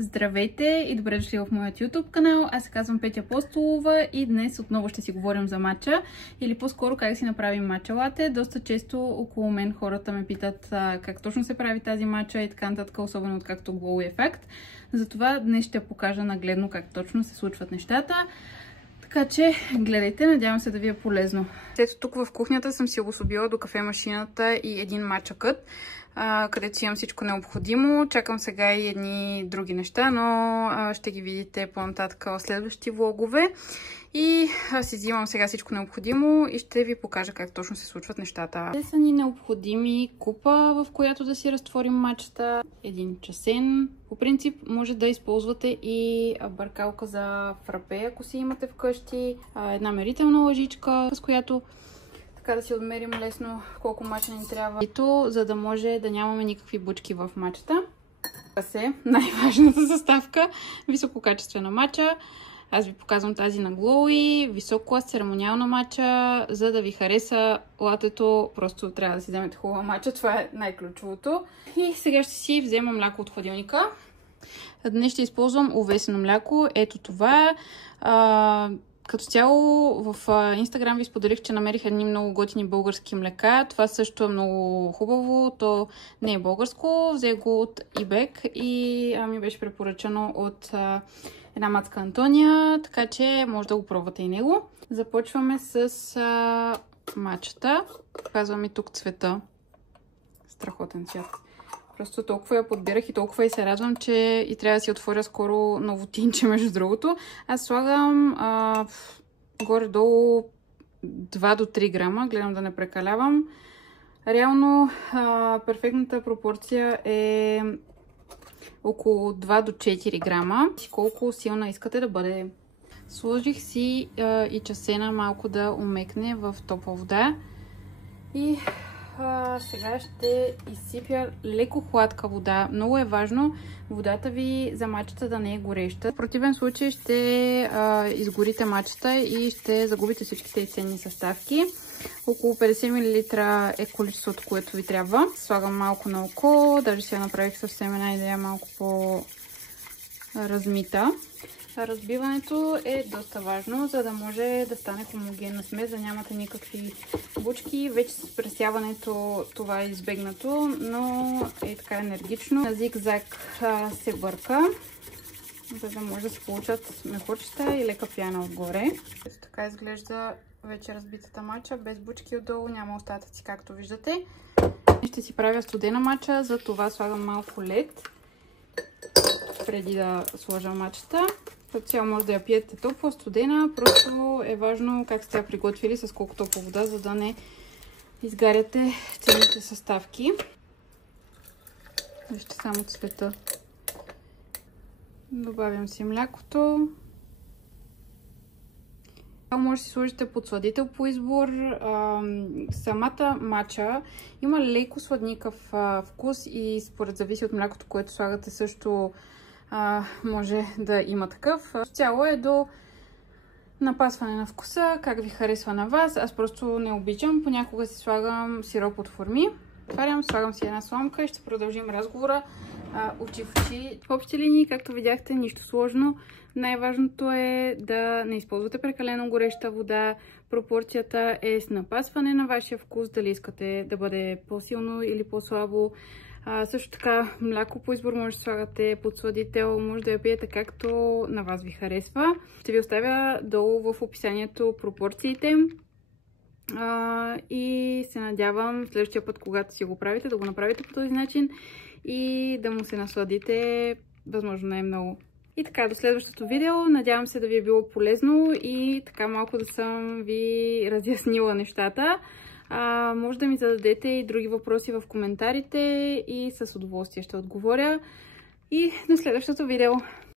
Здравейте и добре дошли в моят YouTube канал. Аз се казвам Петя Апостолова и днес отново ще си говорим за матча или по-скоро как си направим матча лате. Доста често около мен хората ме питат как точно се прави тази матча и така нататък, особено откакто Glow ефект. Затова днес ще покажа нагледно как точно се случват нещата. Така че гледайте, надявам се да ви е полезно. Ето тук в кухнята съм си обособила до кафемашината и един матча кът, където си имам всичко необходимо. Чакам сега и едни други неща, но ще ги видите по-нататък в следващи влогове. И аз си взимам сега всичко необходимо и ще ви покажа как точно се случват нещата. Те са ни необходими купа, в която да си разтворим матчата, един часен. По принцип може да използвате и бъркалка за фрапе, ако си имате вкъщи, една мерителна лъжичка, с която така да си отмерим лесно колко матча ни трябва, за да може да нямаме никакви бучки в матчата. Това е най-важната съставка, висококачествена матча. Аз ви показвам тази на Glowy, висок клас, церемониална матча. За да ви хареса латето, просто трябва да си вземете хубава матча. Това е най-ключовото. И сега ще си взема мляко от хладилника. Днес ще използвам овесено мляко. Ето това. Като цяло в Instagram ви споделих, че намерих едни много готини български млека. Това също е много хубаво. То не е българско. Взех го от eBay и ми беше препоръчано от една мацка Антония, така че може да го пробвате и него. Започваме с матчата. Показвам и тук цвета. Страхотен цвят. Просто толкова я подбирах и толкова и се радвам, че и трябва да си отворя скоро ново тинче, между другото. Аз слагам горе-долу 2 до 3 грама. Гледам да не прекалявам. Реално перфектната пропорция е около 2 до 4 грама. Колко силна искате да бъде. Сложих си и часена малко да умекне в топла вода. И сега ще изсипя леко хладка вода. Много е важно водата ви за матчата да не е гореща. В противен случай ще изгорите матчата и ще загубите всичките ценни съставки. Около 50 мл е количеството, което ви трябва. Слагам малко на око, даже сега направих съвсем една идея малко по-размита. Разбиването е доста важно, за да може да стане хомогенна смес, да нямате никакви бучки. Вече с пресяването това е избегнато, но е така енергично. На зигзаг се бърка, за да може да се получат мехурчета и лека пяна отгоре. Ето така изглежда вече разбитата матча, без бучки отдолу, няма остатъци, както виждате. Ще си правя студена матча, за това слагам малко лед преди да сложа матчата. Като цяло може да я пиете топло, студена, просто е важно как сте я приготвили, с колко топла вода, за да не изгаряте ценните съставки. Вижте само цвета. Добавям си млякото. Може да си сложите подсладител по избор. Самата матча има леко сладникав вкус и според зависи от млякото, което слагате, също може да има такъв. Цяло е до напасване на вкуса, как ви харесва на вас. Аз просто не обичам. Понякога си слагам сироп от форми. Отварям, слагам си една сламка и ще продължим разговора очи в очи. В общи линии, както видяхте, нищо сложно. Най-важното е да не използвате прекалено гореща вода. Пропорцията е с напасване на вашия вкус, дали искате да бъде по-силно или по-слабо. Също така мляко по избор може да слагате, подсладител, може да я пиете както на вас ви харесва. Ще ви оставя долу в описанието пропорциите. И се надявам следващия път, когато си го правите, да го направите по този начин и да му се насладите възможно най-много. И така, до следващото видео. Надявам се да ви е било полезно и така малко да съм ви разяснила нещата. Може да ми зададете и други въпроси в коментарите и с удоволствие ще отговоря. И до следващото видео.